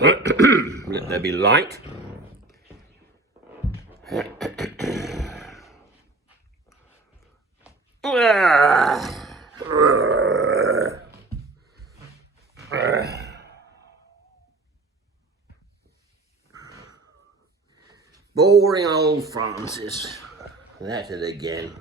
Let there be light. Boring old Francis. At it again.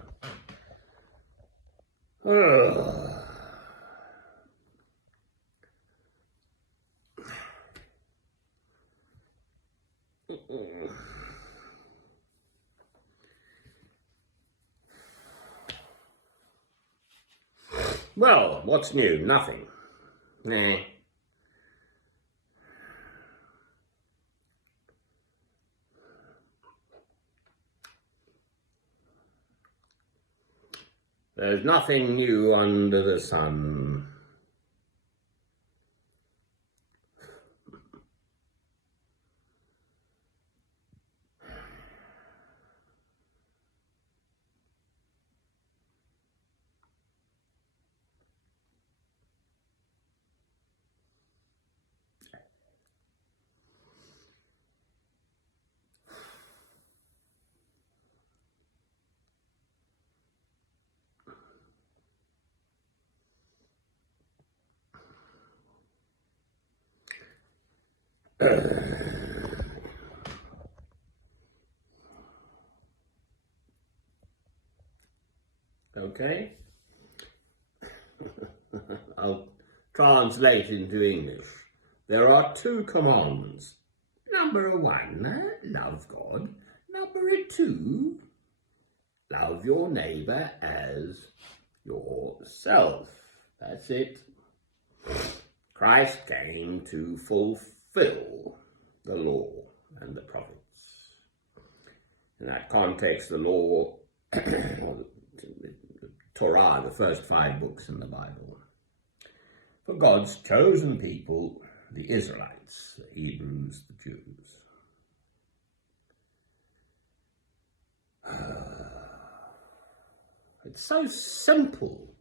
Well, what's new? Nothing. Nah. There's nothing new under the sun. Okay? I'll translate into English. There are two commands. Number 1, love God. Number 2, love your neighbour as yourself. That's it. Christ came to fulfill the law and the prophets. In that context, the law, or the Torah, the first 5 books in the Bible, for God's chosen people, the Israelites, the Hebrews, the Jews. It's so simple.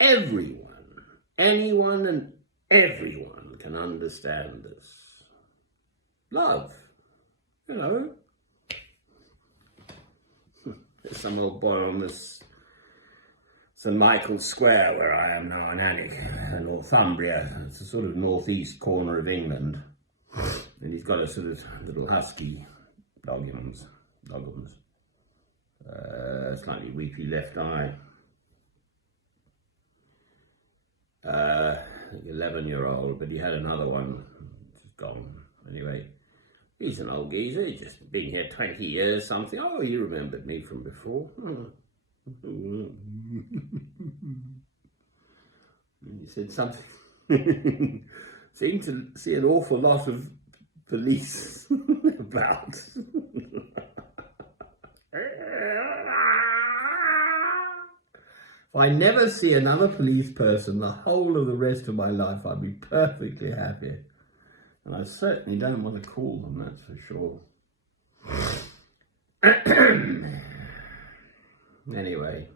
Everyone, anyone and everyone can understand this. Love, you know. There's some old boy on this St. Michael's Square, where I am now in Alnwick, Northumbria. It's a sort of northeast corner of England. And he's got a sort of little husky doggums, slightly weepy left eye. 11-year-old, but he had another one, which is gone. Anyway, he's an old geezer. He's just been here 20 years, something. Oh, you remembered me from before. He said something. Seemed to see an awful lot of police about. If I never see another police person the whole of the rest of my life, I'd be perfectly happy. And I certainly don't want to call them, that's for sure. Anyway,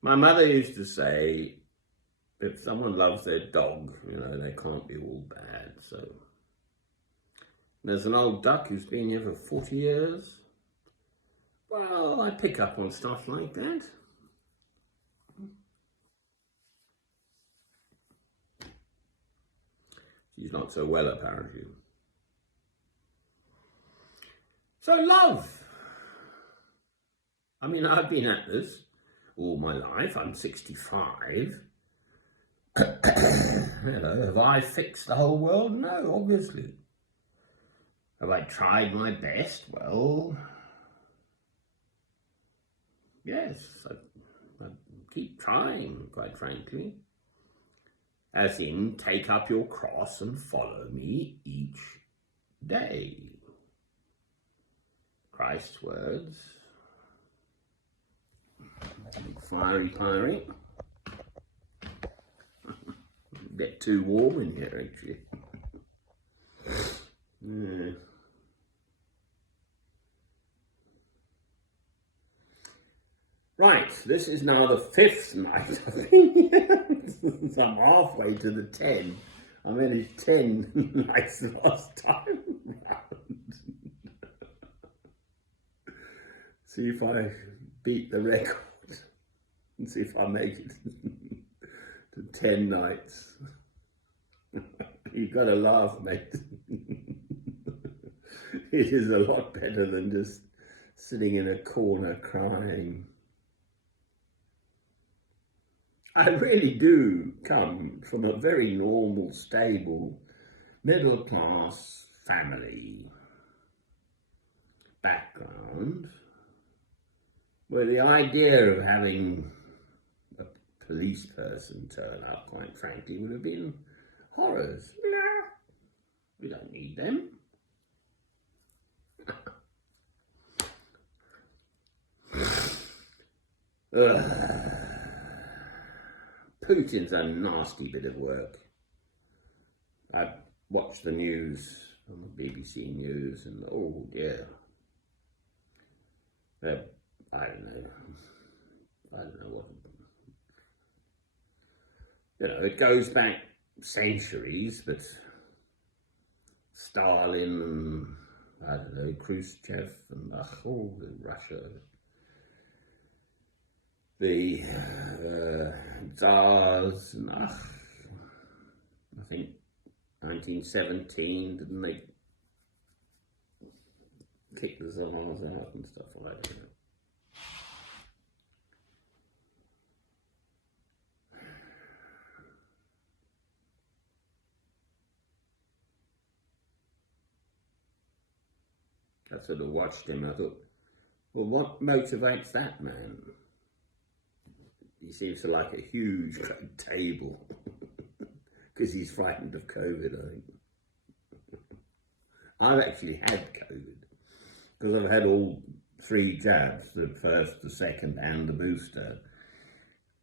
my mother used to say, if someone loves their dog, you know, they can't be all bad. So there's an old duck who's been here for 40 years. Well, I pick up on stuff like that. She's not so well, apparently. So love. I mean, I've been at this all my life. I'm 65. You know, have I fixed the whole world? No, obviously. Have I tried my best? Well, yes, I keep trying, quite frankly. As in, take up your cross and follow me each day. Christ's words. Fiery. A bit too warm in here, actually. Yeah. Right, this is now the 5th night, I think. So I'm halfway to the 10. I managed 10 nights last time round. See if I beat the record and see if I make it to 10 nights. You've got to laugh, mate. It is a lot better than just sitting in a corner crying. I really do come from a very normal, stable, middle-class family background, where the idea of having a police person turn up, quite frankly, would have been horrors. No, we don't need them. Putin's a nasty bit of work. I watched the news on the BBC News and oh dear. I don't know what. You know, it goes back centuries, but Stalin and, I don't know, Khrushchev and Russia, the Tsars, and I think 1917, didn't they kick the Tsars out and stuff like that? I sort of watched him, I thought, well, what motivates that man? He seems to like a huge table because he's frightened of COVID, I think. I've actually had COVID because I've had all 3 jabs, the first, the second and the booster.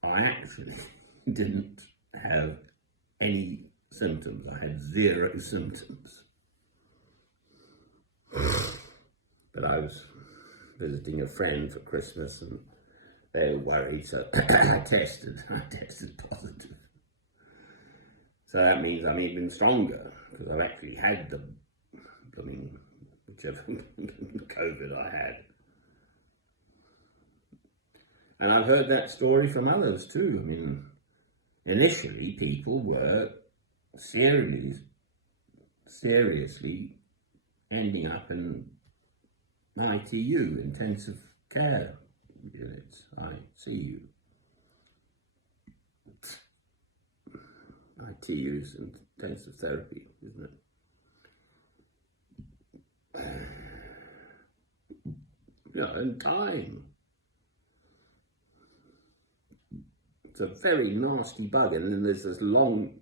I actually didn't have any symptoms. I had 0 symptoms. But I was visiting a friend for Christmas and they were worried, so I tested positive. So that means I'm even stronger because I've actually had the, whichever COVID I had. And I've heard that story from others too. I mean, initially people were seriously ending up in ITU, intensive care units, ICU. ITU is intensive therapy, isn't it? Yeah, in time. It's a very nasty bug, and then there's this long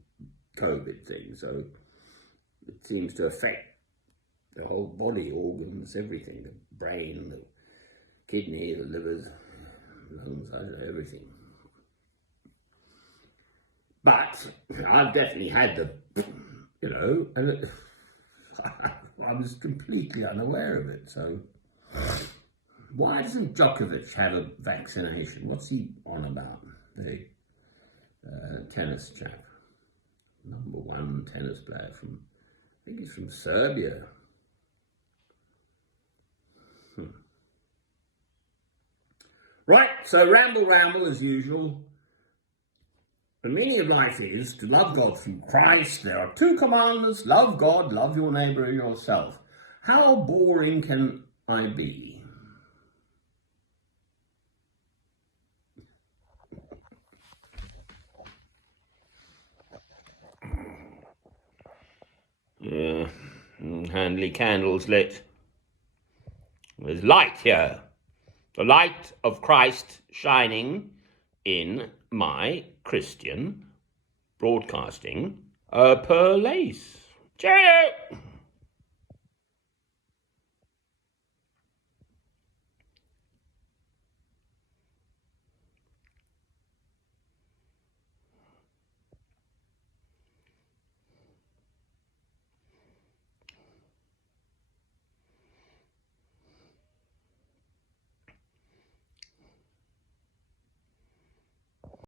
COVID thing, so it seems to affect the whole body, organs, everything, the brain, the kidney, the liver, lungs, I don't know, everything. But I've definitely had the, and I was completely unaware of it. So why doesn't Djokovic have a vaccination? What's he on about? The tennis chap, #1 tennis player from, I think he's from Serbia. Right, so ramble as usual. The meaning of life is to love God through Christ. There are 2 commandments: love God, love your neighbour yourself. How boring can I be? Handily candles lit. There's light here. The light of Christ shining in my Christian broadcasting place. Cheerio!